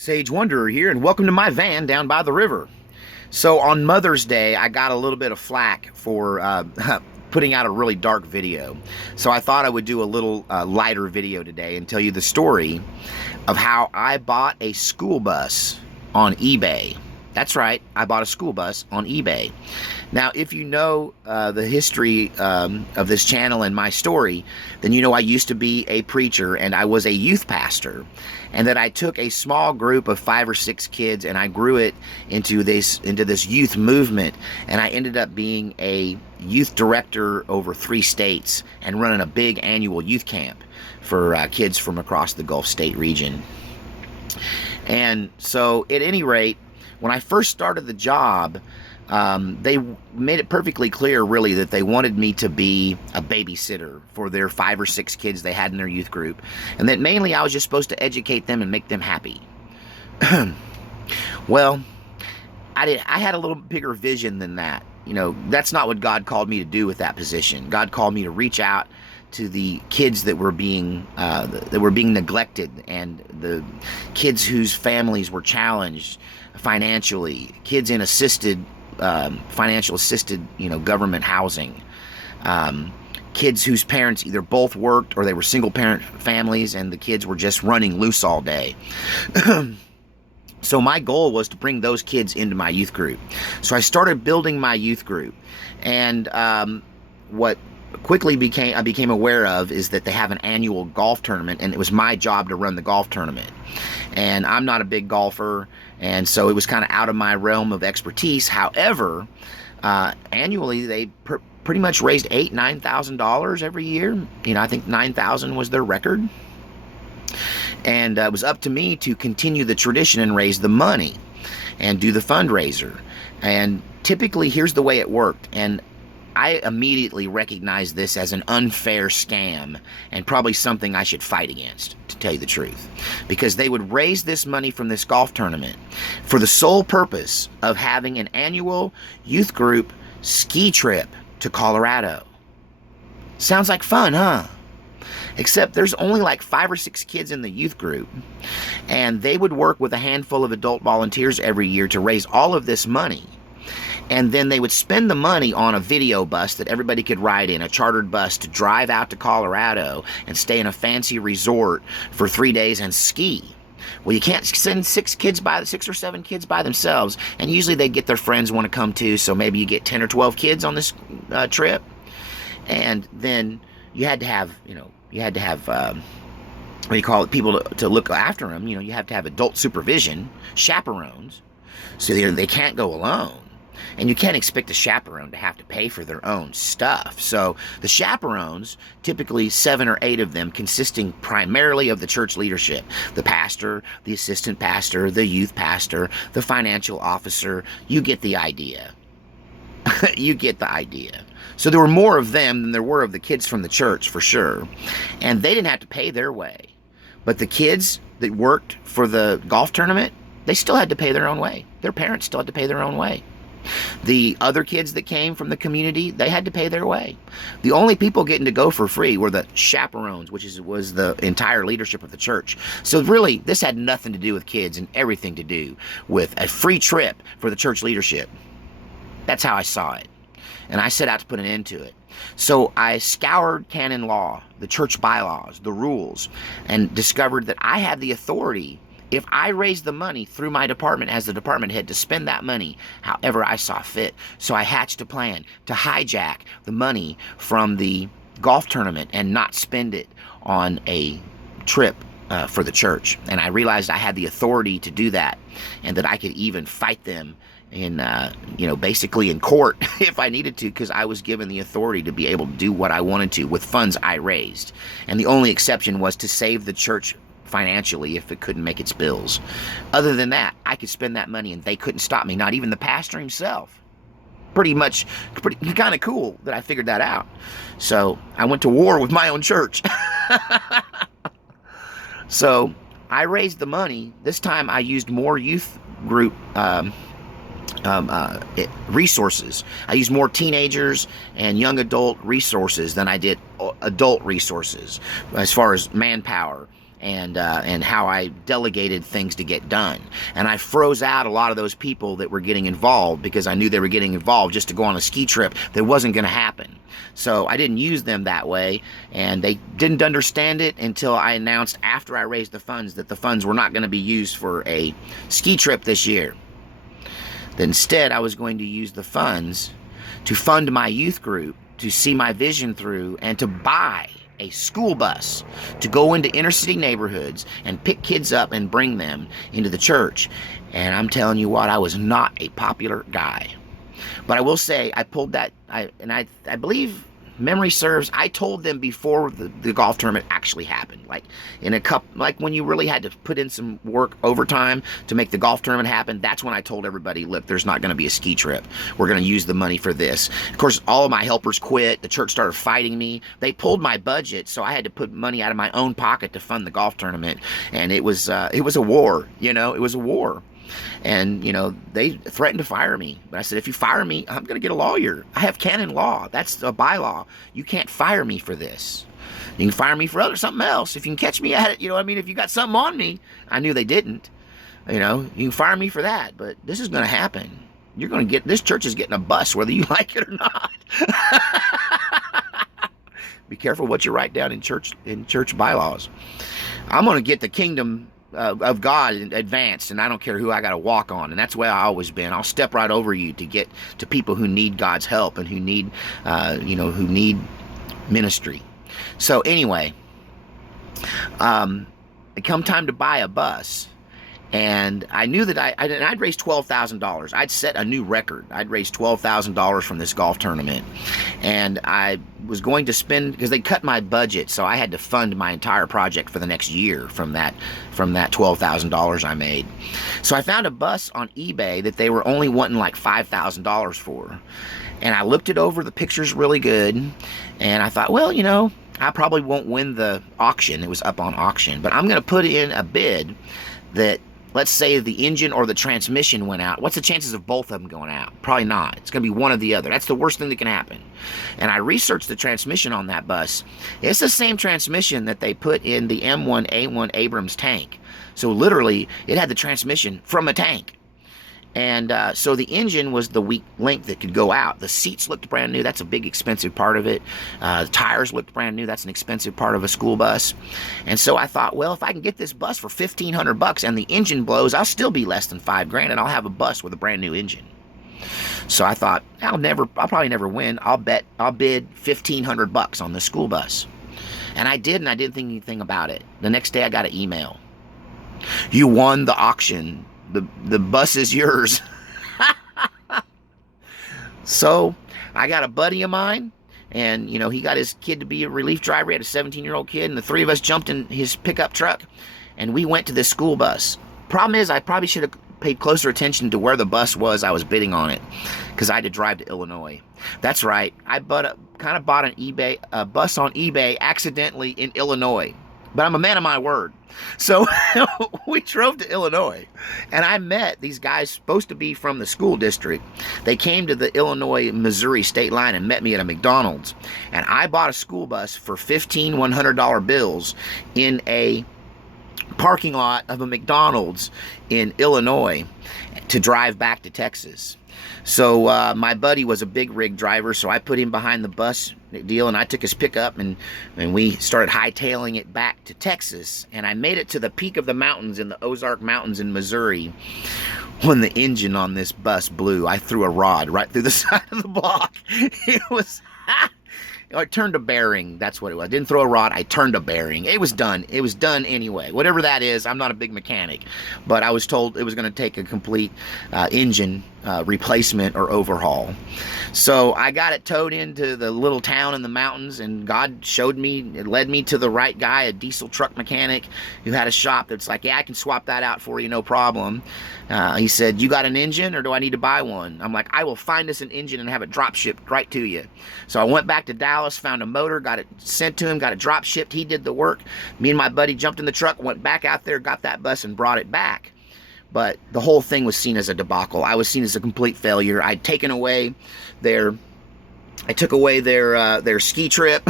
Sage Wanderer here, and welcome to my van down by the river. So on Mother's Day, I got a little bit of flack for putting out a really dark video. So I thought I would do a little lighter video today and tell you the story of how I bought a school bus on eBay. That's right, I bought a school bus on eBay. Now, if you know the history of this channel and my story, then you know I used to be a preacher and I was a youth pastor, and that I took a small group of 5 or 6 kids and I grew it into this youth movement, and I ended up being a youth director over 3 states and running a big annual youth camp for kids from across the Gulf State region. And so, at any rate, when I first started the job, they made it perfectly clear, really, that they wanted me to be a babysitter for their 5 or 6 kids they had in their youth group, and that mainly I was just supposed to educate them and make them happy. Well, I had a little bigger vision than that. You know, that's not what God called me to do with that position. God called me to reach out to the kids that were being neglected, and the kids whose families were challenged financially, kids in financial assisted, government housing, kids whose parents either both worked or they were single parent families, and the kids were just running loose all day. So my goal was to bring those kids into my youth group. So I started building my youth group, and what quickly I became aware of is that they have an annual golf tournament, and it was my job to run the golf tournament. And I'm not a big golfer, and so it was kind of out of my realm of expertise. However, annually they pretty much raised $8,000-9,000 every year. I think 9,000 was their record. And it was up to me to continue the tradition and raise the money and do the fundraiser. And typically, here's the way it worked. And I immediately recognized this as an unfair scam, and probably something I should fight against, to tell you the truth. Because they would raise this money from this golf tournament for the sole purpose of having an annual youth group ski trip to Colorado. Sounds like fun, huh? Except there's only like 5 or 6 kids in the youth group, and they would work with a handful of adult volunteers every year to raise all of this money. And then they would spend the money on a video bus that everybody could ride in, a chartered bus, to drive out to Colorado and stay in a fancy resort for 3 days and ski. Well, you can't send 6 or 7 kids by themselves, and usually they get their friends want to come too, so maybe you get 10 or 12 kids on this trip. And then you had to have, what do you call it, people to look after them. You have to have adult supervision, chaperones, so they can't go alone. And you can't expect a chaperone to have to pay for their own stuff. So the chaperones, typically 7 or 8 of them, consisting primarily of the church leadership, the pastor, the assistant pastor, the youth pastor, the financial officer. You get the idea. You get the idea. So there were more of them than there were of the kids from the church, for sure. And they didn't have to pay their way. But the kids that worked for the golf tournament, they still had to pay their own way. Their parents still had to pay their own way. The other kids that came from the community, they had to pay their way. The only people getting to go for free were the chaperones, which was the entire leadership of the church. So really, this had nothing to do with kids and everything to do with a free trip for the church leadership. That's how I saw it. And I set out to put an end to it. So I scoured canon law, the church bylaws, the rules, and discovered that I had the authority, if I raised the money through my department as the department head, to spend that money however I saw fit. So I hatched a plan to hijack the money from the golf tournament and not spend it on a trip for the church. And I realized I had the authority to do that, and that I could even fight them in, basically in court if I needed to, because I was given the authority to be able to do what I wanted to with funds I raised. And the only exception was to save the church financially if it couldn't make its bills. Other than that, I could spend that money and they couldn't stop me, not even the pastor himself. Pretty kind of cool that I figured that out. So I went to war with my own church. So I raised the money. This time I used more youth group resources. I used more teenagers and young adult resources than I did adult resources, as far as manpower and how I delegated things to get done. And I froze out a lot of those people that were getting involved because I knew they were getting involved just to go on a ski trip that wasn't going to happen. So I didn't use them that way, and they didn't understand it until I announced after I raised the funds that the funds were not going to be used for a ski trip this year. That instead I was going to use the funds to fund my youth group, to see my vision through, and to buy a school bus to go into inner city neighborhoods and pick kids up and bring them into the church. And I'm telling you what, I was not a popular guy. But I will say, I pulled that, I believe, memory serves, I told them before the golf tournament actually happened. Like when you really had to put in some work overtime to make the golf tournament happen, that's when I told everybody, look, there's not going to be a ski trip. We're going to use the money for this. Of course, all of my helpers quit. The church started fighting me. They pulled my budget, so I had to put money out of my own pocket to fund the golf tournament. And it was a war, you know, it was a war. And, you know, they threatened to fire me. But I said, if you fire me, I'm going to get a lawyer. I have canon law. That's a bylaw. You can't fire me for this. You can fire me for something else. If you can catch me at it, you know what I mean? If you got something on me. I knew they didn't. You know, you can fire me for that. But this is going to happen. You're going to get, this church is getting a bus, whether you like it or not. Be careful what you write down in church bylaws. I'm going to get the kingdom of God advanced, and I don't care who I got to walk on, and that's the way I always been. I'll step right over you to get to people who need God's help and who need, who need ministry. So anyway, it come time to buy a bus, and I knew that I'd raised $12,000. I'd set a new record. I'd raised $12,000 from this golf tournament, and I was going to spend, because they cut my budget, so I had to fund my entire project for the next year from that $12,000 I made. So I found a bus on eBay that they were only wanting like $5,000 for, and I looked it over. The picture's really good, and I thought, well, you know, I probably won't win the auction. It was up on auction, but I'm going to put in a bid that, let's say the engine or the transmission went out. What's the chances of both of them going out? Probably not. It's going to be one or the other. That's the worst thing that can happen. And I researched the transmission on that bus. It's the same transmission that they put in the M1A1 Abrams tank. So literally, it had the transmission from a tank. And so the engine was the weak link that could go out. The seats looked brand new. That's a big expensive part of it. The tires looked brand new. That's an expensive part of a school bus. And so I thought, well, if I can get this bus for $1,500 and the engine blows, I'll still be less than $5,000, and I'll have a bus with a brand new engine. So I thought, I'll probably never win. I'll bid $1,500 on the school bus. And I did, and I didn't think anything about it. The next day I got an email. You won the auction. The bus is yours. So I got a buddy of mine, and you know, he got his kid to be a relief driver. He had a 17-year-old kid, and the three of us jumped in his pickup truck, and we went to this school bus. Problem is, I probably should have paid closer attention to where the bus was I was bidding on it, because I had to drive to Illinois. That's right, I bought a bus on eBay accidentally in Illinois. But I'm a man of my word. So we drove to Illinois, and I met these guys supposed to be from the school district. They came to the Illinois-Missouri state line and met me at a McDonald's. And I bought a school bus for $15 $100 bills in a parking lot of a McDonald's in Illinois to drive back to Texas. So my buddy was a big rig driver, so I put him behind the bus deal, and I took his pickup, and we started hightailing it back to Texas. And I made it to the peak of the mountains in the Ozark Mountains in Missouri when the engine on this bus blew. I threw a rod right through the side of the block. It was... I turned a bearing. That's what it was. I didn't throw a rod. I turned a bearing. It was done. It was done anyway. Whatever that is, I'm not a big mechanic. But I was told it was going to take a complete engine replacement or overhaul. So I got it towed into the little town in the mountains, and God led me to the right guy, a diesel truck mechanic who had a shop that's like, yeah, I can swap that out for you, no problem. He said, you got an engine, or do I need to buy one? I'm like, I will find us an engine and have it drop shipped right to you. So I went back to Dallas, found a motor, got it sent to him, got it drop shipped. He did the work. Me and my buddy jumped in the truck, went back out there, got that bus, and brought it back. But the whole thing was seen as a debacle. I was seen as a complete failure. I'd taken away their I took away their ski trip,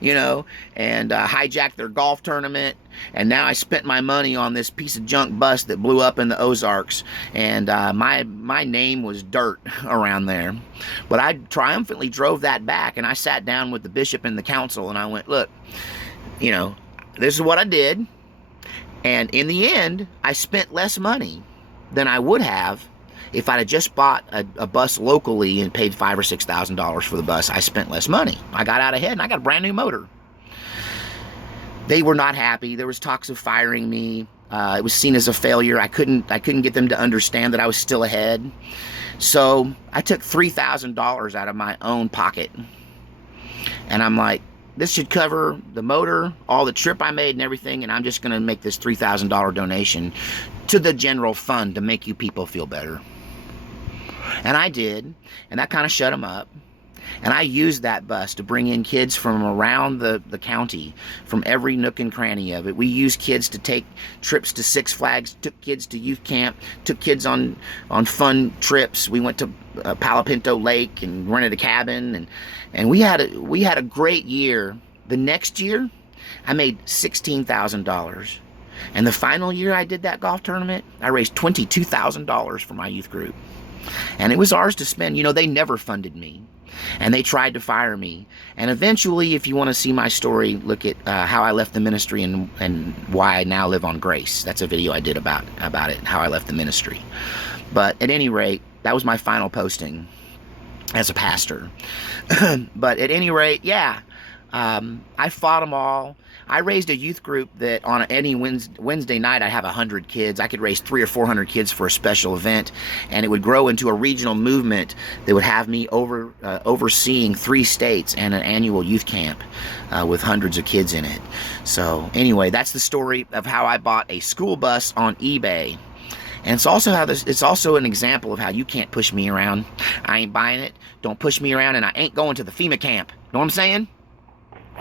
you know, and hijacked their golf tournament. And now I spent my money on this piece of junk bus that blew up in the Ozarks. And my name was dirt around there. But I triumphantly drove that back, and I sat down with the bishop and the council, and I went, look, you know, this is what I did. And in the end, I spent less money than I would have if I'd have just bought a bus locally and paid $5,000 or $6,000 for the bus. I spent less money. I got out ahead, and I got a brand new motor. They were not happy. There was talks of firing me. It was seen as a failure. I couldn't get them to understand that I was still ahead. So I took $3,000 out of my own pocket, and I'm like, this should cover the motor, all the trip I made and everything, and I'm just going to make this $3,000 donation to the general fund to make you people feel better. And I did, and that kind of shut them up. And I used that bus to bring in kids from around the county, from every nook and cranny of it. We used kids to take trips to Six Flags, took kids to youth camp, took kids on fun trips. We went to Palo Pinto Lake and rented a cabin, and we had a great year. The next year, I made $16,000. And the final year I did that golf tournament, I raised $22,000 for my youth group. And it was ours to spend. You know, they never funded me, and they tried to fire me. And eventually, if you want to see my story, look at how I left the ministry and why I now live on grace. That's a video I did about it, how I left the ministry. But at any rate, that was my final posting as a pastor. But at any rate, yeah, I fought them all. I raised a youth group that on any Wednesday night, I have 100 kids. I could raise 300 or 400 kids for a special event, and it would grow into a regional movement that would have me overseeing 3 states and an annual youth camp with hundreds of kids in it. So anyway, that's the story of how I bought a school bus on eBay. And it's also an example of how you can't push me around. I ain't buying it. Don't push me around, and I ain't going to the FEMA camp. Know what I'm saying?